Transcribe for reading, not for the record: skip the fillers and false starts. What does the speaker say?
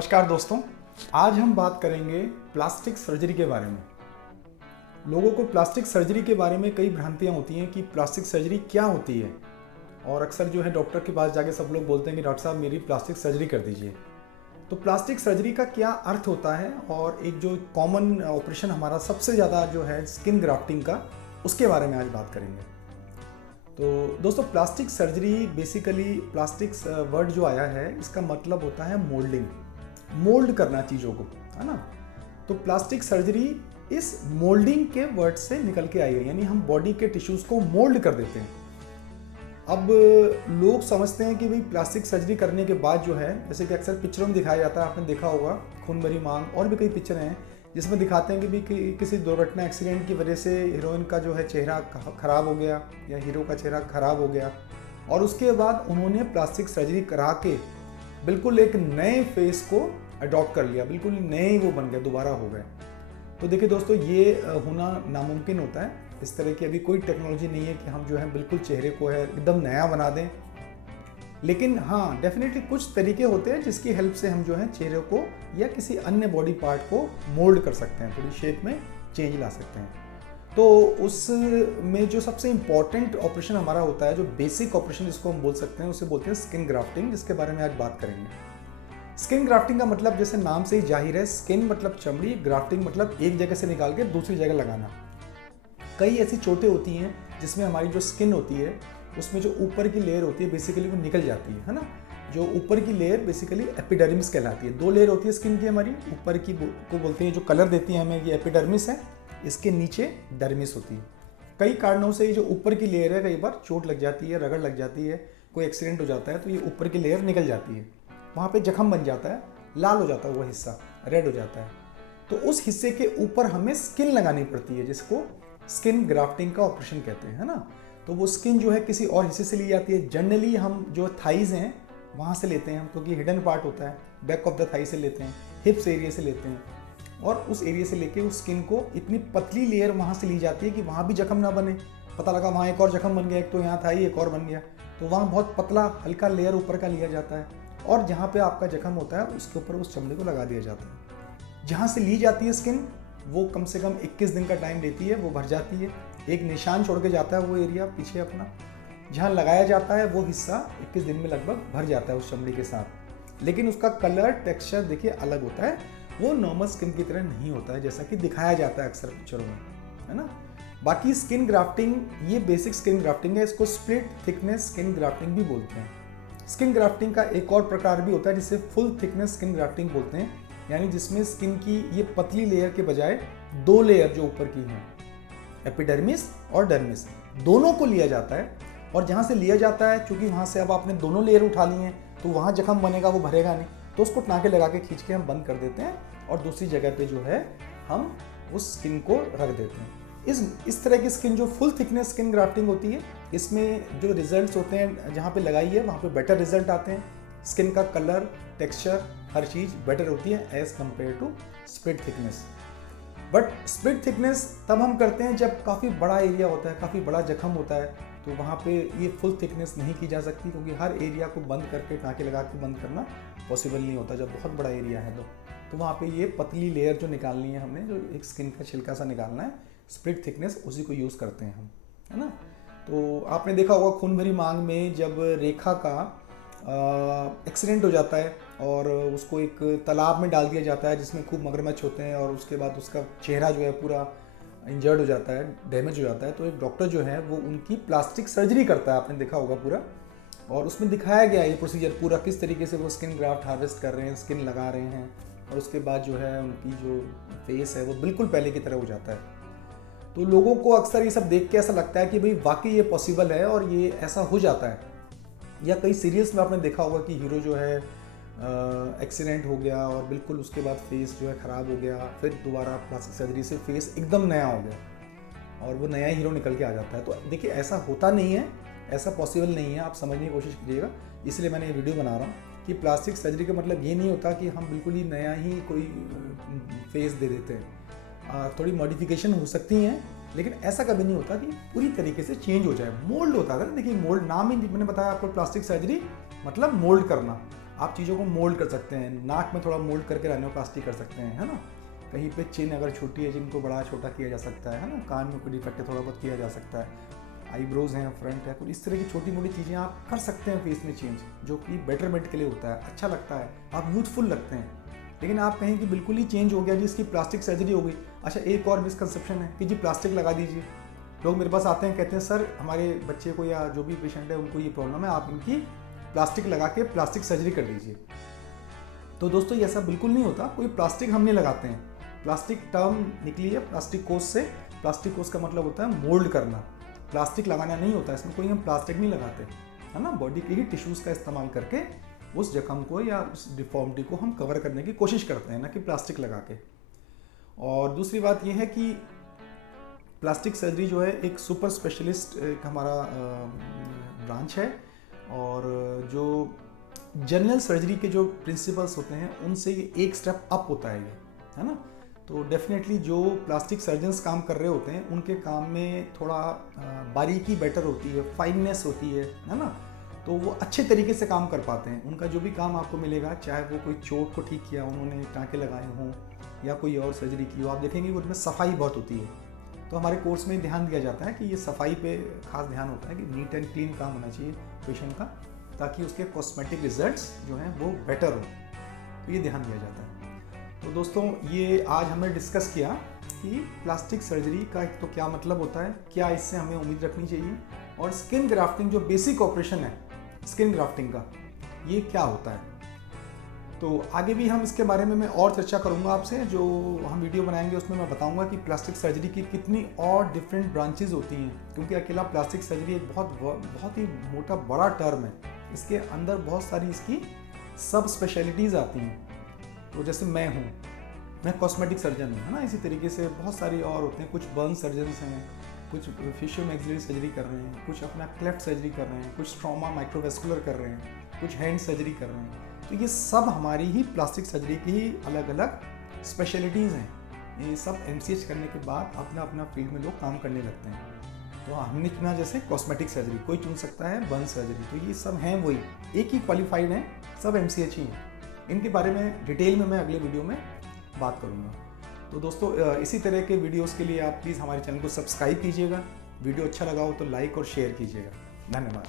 नमस्कार दोस्तों, आज हम बात करेंगे प्लास्टिक सर्जरी के बारे में। लोगों को प्लास्टिक सर्जरी के बारे में कई भ्रांतियां होती हैं कि प्लास्टिक सर्जरी क्या होती है, और अक्सर जो है डॉक्टर के पास जाके सब लोग बोलते हैं कि डॉक्टर साहब मेरी प्लास्टिक सर्जरी कर दीजिए। तो प्लास्टिक सर्जरी का क्या अर्थ होता है, और एक जो कॉमन ऑपरेशन हमारा सबसे ज़्यादा जो है स्किन ग्राफ्टिंग का, उसके बारे में आज बात करेंगे। तो दोस्तों, plastic surgery basically plastic word जो आया है इसका मतलब होता है मोल्डिंग, मोल्ड करना चीज़ों को, है ना। तो प्लास्टिक सर्जरी इस मोल्डिंग के वर्ड से निकल के आई है, यानी हम बॉडी के टिश्यूज़ को मोल्ड कर देते हैं। अब लोग समझते हैं कि भाई प्लास्टिक सर्जरी करने के बाद जो है, जैसे कि अक्सर पिक्चरों में दिखाया जाता है, आपने देखा होगा खून भरी मांग, और भी कई पिक्चर हैं जिसमें दिखाते हैं कि भाई किसी दुर्घटना एक्सीडेंट की वजह से हीरोइन का जो है चेहरा खराब हो गया या हीरो का चेहरा खराब हो गया, और उसके बाद उन्होंने प्लास्टिक सर्जरी करा के बिल्कुल एक नए फेस को अडॉप्ट कर लिया, बिल्कुल नए वो बन गए, दोबारा हो गए। तो देखिए दोस्तों, ये होना नामुमकिन होता है। इस तरह की अभी कोई टेक्नोलॉजी नहीं है कि हम जो है बिल्कुल चेहरे को है एकदम नया बना दें। लेकिन हाँ, डेफिनेटली कुछ तरीके होते हैं जिसकी हेल्प से हम जो है चेहरे को या किसी अन्य बॉडी पार्ट को मोल्ड कर सकते हैं, थोड़ी शेप में चेंज ला सकते हैं। तो उसमें जो सबसे इम्पॉर्टेंट ऑपरेशन हमारा होता है, जो बेसिक ऑपरेशन जिसको हम बोल सकते हैं, उसे बोलते हैं स्किन ग्राफ्टिंग, जिसके बारे में आज बात करेंगे। स्किन ग्राफ्टिंग का मतलब जैसे नाम से ही जाहिर है, स्किन मतलब चमड़ी, ग्राफ्टिंग मतलब एक जगह से निकाल के दूसरी जगह लगाना। कई ऐसी चोटें होती हैं जिसमें हमारी जो स्किन होती है उसमें जो ऊपर की लेयर होती है बेसिकली वो निकल जाती है ना। जो ऊपर की लेयर बेसिकली एपिडर्मिस कहलाती है। दो लेयर होती है स्किन की हमारी, ऊपर की को बोलते हैं, जो कलर देती है हमें, ये एपिडर्मिस है, इसके नीचे डर्मिस होती है। कई कारणों से ये जो ऊपर की लेयर है, कई बार चोट लग जाती है, रगड़ लग जाती है, कोई एक्सीडेंट हो जाता है तो ये ऊपर की लेयर निकल जाती है, वहाँ पे जख्म बन जाता है, लाल हो जाता है वो हिस्सा, रेड हो जाता है। तो उस हिस्से के ऊपर हमें स्किन लगानी पड़ती है, जिसको स्किन ग्राफ्टिंग का ऑपरेशन कहते हैं, है ना। तो वो स्किन जो है किसी और हिस्से से ली जाती है। जनरली हम जो थाइज हैं वहाँ से लेते हैं हम, क्योंकि हिडन पार्ट होता है, बैक ऑफ द थाई से लेते हैं, हिप्स एरिया से लेते हैं, और उस एरिया से लेके उस स्किन को इतनी पतली लेयर वहाँ से ली जाती है कि वहाँ भी जख्म ना बने। पता लगा वहाँ एक और जख्म बन गया, एक तो यहाँ थाई एक और बन गया, तो वहाँ बहुत पतला हल्का लेयर ऊपर का लिया जाता है, और जहाँ पे आपका जख्म होता है उसके ऊपर उस चमड़ी को लगा दिया जाता है। जहाँ से ली जाती है स्किन, वो कम से कम 21 दिन का टाइम लेती है, वो भर जाती है, एक निशान छोड़ के जाता है वो एरिया पीछे अपना। जहाँ लगाया जाता है वो हिस्सा 21 दिन में लगभग भर जाता है उस चमड़ी के साथ। लेकिन उसका कलर टेक्सचर देखिए अलग होता है, वो नॉर्मल स्किन की तरह नहीं होता है जैसा कि दिखाया जाता है अक्सर पिक्चरों में, है ना। बाकी स्किन ग्राफ्टिंग, ये बेसिक स्किन ग्राफ्टिंग है, इसको स्प्लिट थिकनेस स्किन ग्राफ्टिंग भी बोलते हैं। स्किन ग्राफ्टिंग का एक और प्रकार भी होता है जिसे फुल थिकनेस स्किन ग्राफ्टिंग बोलते हैं, यानी जिसमें स्किन की ये पतली लेयर के बजाय दो लेयर जो ऊपर की हैं, एपिडर्मिस और डर्मिस, दोनों को लिया जाता है। और जहाँ से लिया जाता है, चूंकि वहाँ से अब आपने दोनों लेयर उठा ली हैं, तो वहाँ जख्म बनेगा, वो भरेगा नहीं, तो उसको टाँके लगा के खींच के हम बंद कर देते हैं, और दूसरी जगह पे जो है हम उस स्किन को रख देते हैं। इस तरह की स्किन जो फुल थिकनेस स्किन ग्राफ्टिंग होती है, इसमें जो रिजल्ट्स होते हैं, जहाँ पे लगाई है वहाँ पे बेटर रिजल्ट आते हैं। स्किन का कलर, टेक्सचर, हर चीज़ बेटर होती है as compare to split thickness. But split thickness तब हम करते हैं जब काफ़ी बड़ा एरिया होता है, काफ़ी बड़ा जख्म होता है, तो वहाँ पे ये फुल थिकनेस नहीं की जा सकती, क्योंकि हर एरिया को बंद करके टाँके लगा के बंद करना पॉसिबल नहीं होता जब बहुत बड़ा एरिया है। तो वहाँ पे ये पतली लेयर जो निकालनी है हमने, जो एक स्किन का छिलका सा निकालना है, स्प्लिट थिकनेस, उसी को यूज़ करते हैं हम, है ना। तो आपने देखा होगा खून भरी मांग में जब रेखा का एक्सीडेंट हो जाता है और उसको एक तालाब में डाल दिया जाता है जिसमें खूब मगरमच्छ होते हैं, और उसके बाद उसका चेहरा जो है पूरा इंजर्ड हो जाता है, डैमेज हो जाता है, तो एक डॉक्टर जो है वो उनकी प्लास्टिक सर्जरी करता है, आपने देखा होगा पूरा। और उसमें दिखाया गया ये प्रोसीजर पूरा, किस तरीके से वो स्किन ग्राफ्ट हार्वेस्ट कर रहे हैं, स्किन लगा रहे हैं, और उसके बाद जो है उनकी जो फेस है वो बिल्कुल पहले की तरह हो जाता है। तो लोगों को अक्सर ये सब देख के ऐसा लगता है कि भाई वाकई ये पॉसिबल है और ये ऐसा हो जाता है। या कई सीरियल्स में आपने देखा होगा कि हीरो जो है एक्सीडेंट हो गया और बिल्कुल उसके बाद फेस जो है ख़राब हो गया, फिर दोबारा प्लास्टिक सर्जरी से फेस एकदम नया हो गया और वो नया हीरो निकल के आ जाता है। तो देखिए, ऐसा होता नहीं है, ऐसा पॉसिबल नहीं है, आप समझने की कोशिश कीजिएगा। इसलिए मैंने ये वीडियो बना रहा हूँ कि प्लास्टिक सर्जरी का मतलब ये नहीं होता कि हम बिल्कुल ही नया ही कोई फेस दे देते हैं। थोड़ी मॉडिफिकेशन हो सकती हैं, लेकिन ऐसा कभी नहीं होता कि पूरी तरीके से चेंज हो जाए। मोल्ड होता है ना, देखिए मोल्ड, नाम ही मैंने बताया आपको, प्लास्टिक सर्जरी मतलब मोल्ड करना। आप चीज़ों को मोल्ड कर सकते हैं, नाक में थोड़ा मोल्ड करके राइनोप्लास्टी कर सकते हैं, है ना। कहीं पे चिन अगर छोटी है, जिनको बड़ा छोटा किया जा सकता है ना। कान में कोई डिफेक्ट है, थोड़ा बहुत किया जा सकता है। आईब्रोज हैं, फ्रंट है, कुछ इस तरह की छोटी मोटी चीज़ें आप कर सकते हैं फेस में चेंज, जो कि बेटरमेंट के लिए होता है, अच्छा लगता है, आप यूथफुल लगते हैं। लेकिन आप कहें कि बिल्कुल ही चेंज हो गया जी, इसकी प्लास्टिक सर्जरी हो गई। अच्छा, एक और मिसकंसेप्शन है कि जी प्लास्टिक लगा दीजिए। लोग मेरे पास आते हैं, कहते हैं सर हमारे बच्चे को या जो भी पेशेंट है उनको ये प्रॉब्लम है, आप इनकी प्लास्टिक लगा के प्लास्टिक सर्जरी कर दीजिए। तो दोस्तों ये ऐसा बिल्कुल नहीं होता, कोई प्लास्टिक हम नहीं लगाते हैं। प्लास्टिक टर्म निकली है प्लास्टिक कोस से। प्लास्टिक कोस का मतलब होता है मोल्ड करना, प्लास्टिक लगाना नहीं होता, इसमें कोई हम प्लास्टिक नहीं लगाते, है ना। बॉडी के ही टिश्यूज़ का इस्तेमाल करके उस जख्म को या उस डिफॉर्मिटी को हम कवर करने की कोशिश करते हैं, ना कि प्लास्टिक लगा के। और दूसरी बात यह है कि प्लास्टिक सर्जरी जो है एक सुपर स्पेशलिस्ट एक हमारा ब्रांच है, और जो जनरल सर्जरी के जो प्रिंसिपल्स होते हैं उनसे ये एक स्टेप अप होता है ये, है ना। तो डेफिनेटली जो प्लास्टिक सर्जन्स काम कर रहे होते हैं उनके काम में थोड़ा बारीकी बेटर होती है, फाइननेस होती है ना। तो वो अच्छे तरीके से काम कर पाते हैं। उनका जो भी काम आपको मिलेगा, चाहे वो कोई चोट को ठीक किया, उन्होंने टाँके लगाए हों या कोई और सर्जरी की हो, आप देखेंगे उसमें सफाई बहुत होती है। तो हमारे कोर्स में ध्यान दिया जाता है कि ये सफाई पे खास ध्यान होता है कि नीट एंड क्लीन काम होना चाहिए पेशेंट का, ताकि उसके कॉस्मेटिक रिजल्ट्स जो हैं वो बेटर हो। तो ये ध्यान दिया जाता है। तो दोस्तों ये आज हमने डिस्कस किया कि प्लास्टिक सर्जरी का एक तो क्या मतलब होता है, क्या इससे हमें उम्मीद रखनी चाहिए, और स्किन ग्राफ्टिंग जो बेसिक ऑपरेशन है स्किन ग्राफ्टिंग का, ये क्या होता है। तो आगे भी हम इसके बारे में मैं और चर्चा करूंगा आपसे, जो हम वीडियो बनाएंगे उसमें मैं बताऊंगा कि प्लास्टिक सर्जरी की कितनी और डिफरेंट ब्रांचेज होती हैं, क्योंकि अकेला प्लास्टिक सर्जरी एक बहुत ही मोटा बड़ा टर्म है। इसके अंदर बहुत सारी इसकी सब स्पेशलिटीज़ आती हैं। तो जैसे मैं कॉस्मेटिक सर्जन हूँ, है ना। इसी तरीके से बहुत सारी और होते हैं, कुछ बर्न सर्जन्स हैं, कुछ फेशियो मैक्सिलरी सर्जरी कर रहे हैं, कुछ अपना क्लेफ्ट सर्जरी कर रहे हैं, कुछ ट्रॉमा माइक्रोवेस्कुलर कर रहे हैं, कुछ हैंड सर्जरी कर रहे हैं। तो ये सब हमारी ही प्लास्टिक सर्जरी की ही अलग अलग स्पेशलिटीज़ हैं। ये सब MCH करने के बाद अपना अपना फील्ड में लोग काम करने लगते हैं। तो हमने चुना जैसे कॉस्मेटिक सर्जरी, कोई चुन सकता है बर्न सर्जरी, तो ये सब हैं वही एक ही क्वालिफाइड हैं, सब MCH ही हैं। इनके बारे में डिटेल में मैं अगले वीडियो में बात करूँगा। तो दोस्तों इसी तरह के वीडियोस के लिए आप प्लीज़ हमारे चैनल को सब्सक्राइब कीजिएगा। वीडियो अच्छा लगा हो तो लाइक और शेयर कीजिएगा। धन्यवाद।